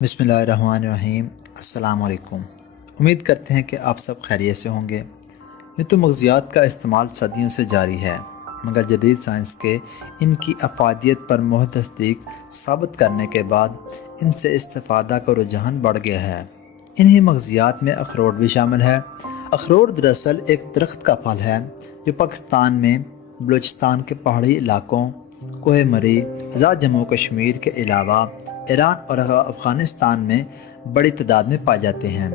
بسم اللہ الرحمن الرحیم۔ السلام علیکم۔ امید کرتے ہیں کہ آپ سب خیریت سے ہوں گے۔ یہ تو مغزیات کا استعمال صدیوں سے جاری ہے، مگر جدید سائنس کے ان کی افادیت پر محض تصدیق ثابت کرنے کے بعد ان سے استفادہ کا رجحان بڑھ گیا ہے۔ انہی مغزیات میں اخروٹ بھی شامل ہے۔ اخروٹ دراصل ایک درخت کا پھل ہے جو پاکستان میں بلوچستان کے پہاڑی علاقوں، کوہ مری، آزاد جموں و کشمیر کے علاوہ ایران اور افغانستان میں بڑی تعداد میں پائے جاتے ہیں۔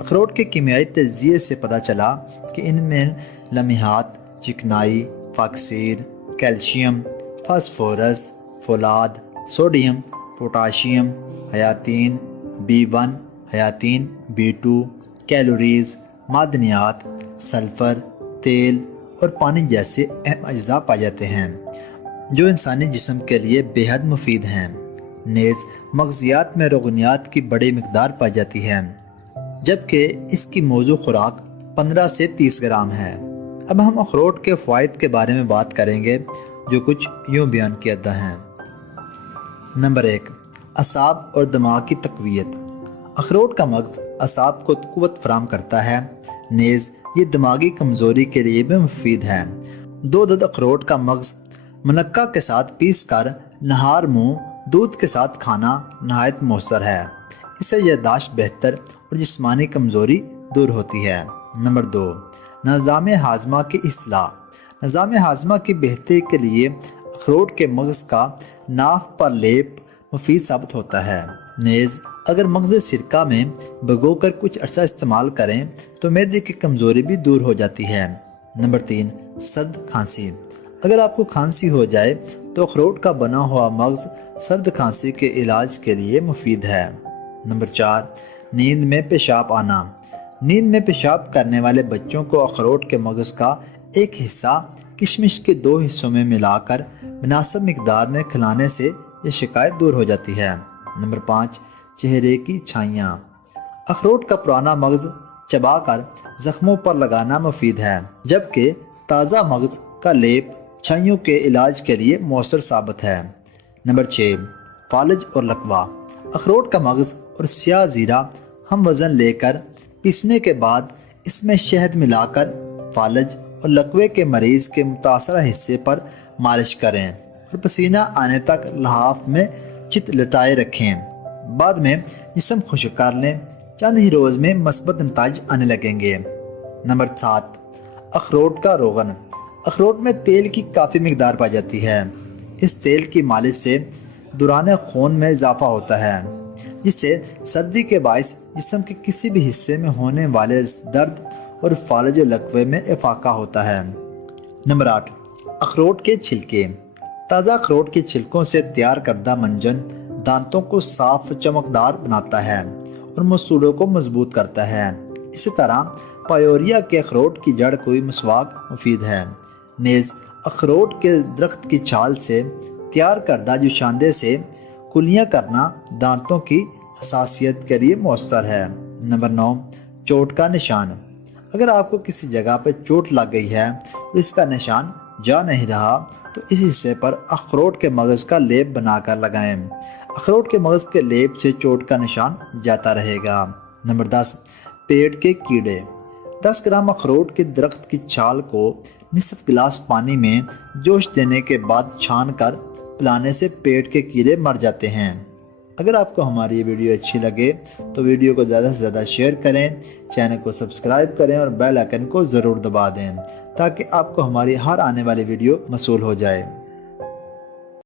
اخروٹ کے کیمیائی تجزیے سے پتہ چلا کہ ان میں لمحات، چکنائی، فاکسیر، کیلشیم، فاسفورس، فولاد، سوڈیم، پوٹاشیم، حیاتین، B1، حیاتین، B2، کیلوریز، معدنیات، سلفر، تیل اور پانی جیسے اہم اجزاء پائے جاتے ہیں جو انسانی جسم کے لیے بے حد مفید ہیں۔ نیز مغزیات میں روغنیات کی بڑی مقدار پائی جاتی ہے، جبکہ اس کی موزوں خوراک 15 سے 30 گرام ہے۔ اب ہم اخروٹ کے فوائد کے بارے میں بات کریں گے جو کچھ یوں بیان کیا جاتا ہے۔ نمبر 1، اعصاب اور دماغ کی تقویت۔ اخروٹ کا مغز اعصاب کو قوت فراہم کرتا ہے، نیز یہ دماغی کمزوری کے لیے بھی مفید ہے۔ 2 عدد اخروٹ کا مغز منقع کے ساتھ پیس کر نہار منہ دودھ کے ساتھ کھانا نہایت مؤثر ہے۔ اس سے یادداشت بہتر اور جسمانی کمزوری دور ہوتی ہے۔ نمبر 2، نظام ہاضمہ کی اصلاح۔ نظام ہاضمہ کی بہتری کے لیے اخروٹ کے مغز کا ناف پر لیپ مفید ثابت ہوتا ہے۔ نیز اگر مغز سرکہ میں بھگو کر کچھ عرصہ استعمال کریں تو معدے کی کمزوری بھی دور ہو جاتی ہے۔ نمبر 3، سرد کھانسی۔ اگر آپ کو کھانسی ہو جائے تو اخروٹ کا بنا ہوا مغز سرد کھانسی کے علاج کے لیے مفید ہے۔ نمبر 4، نیند میں پیشاب آنا۔ نیند میں پیشاب کرنے والے بچوں کو اخروٹ کے مغز کا ایک حصہ کشمش کے 2 حصوں میں ملا کر مناسب مقدار میں کھلانے سے یہ شکایت دور ہو جاتی ہے۔ نمبر 5، چہرے کی چھائیاں۔ اخروٹ کا پرانا مغز چبا کر زخموں پر لگانا مفید ہے، جبکہ تازہ مغز کا لیپ چھائیوں کے علاج کے لیے مؤثر ثابت ہے۔ نمبر 6، فالج اور لقوہ۔ اخروٹ کا مغز اور سیاہ زیرہ ہم وزن لے کر پیسنے کے بعد اس میں شہد ملا کر فالج اور لقوے کے مریض کے متاثرہ حصے پر مالش کریں اور پسینہ آنے تک لحاف میں چت لٹائے رکھیں۔ بعد میں جسم خشک کر لیں، چند ہی روز میں مثبت نتائج آنے لگیں گے۔ نمبر 7، اخروٹ کا روغن۔ اخروٹ میں تیل کی کافی مقدار پائی جاتی ہے۔ اس تیل کی مالش سے دوران خون میں اضافہ ہوتا ہے، جس سے سردی کے باعث جسم کے کسی بھی حصے میں ہونے والے درد اور فالج و لقوے میں افاقہ ہوتا ہے۔ نمبر 8، اخروٹ کے چھلکے۔ تازہ اخروٹ کے چھلکوں سے تیار کردہ منجن دانتوں کو صاف و چمکدار بناتا ہے اور مسوڑوں کو مضبوط کرتا ہے۔ اسی طرح پایوریا کے اخروٹ کی جڑ کوئی مسواک مفید ہے۔ نیز اخروٹ کے درخت کی چھال سے تیار کردہ جوشاندے سے کلیاں کرنا دانتوں کی حساسیت کے لیے مؤثر ہے۔ نمبر 9، چوٹ کا نشان۔ اگر آپ کو کسی جگہ پہ چوٹ لگ گئی ہے اور اس کا نشان جا نہیں رہا تو اس حصے پر اخروٹ کے مغز کا لیپ بنا کر لگائیں۔ اخروٹ کے مغز کے لیپ سے چوٹ کا نشان جاتا رہے گا۔ نمبر 10، پیٹ کے کیڑے۔ 10 گرام اخروٹ کے درخت کی چھال کو نصف گلاس پانی میں جوش دینے کے بعد چھان کر پلانے سے پیٹ کے کیڑے مر جاتے ہیں۔ اگر آپ کو ہماری یہ ویڈیو اچھی لگے تو ویڈیو کو زیادہ سے زیادہ شیئر کریں، چینل کو سبسکرائب کریں اور بیل آئیکن کو ضرور دبا دیں تاکہ آپ کو ہماری ہر آنے والی ویڈیو موصول ہو جائے۔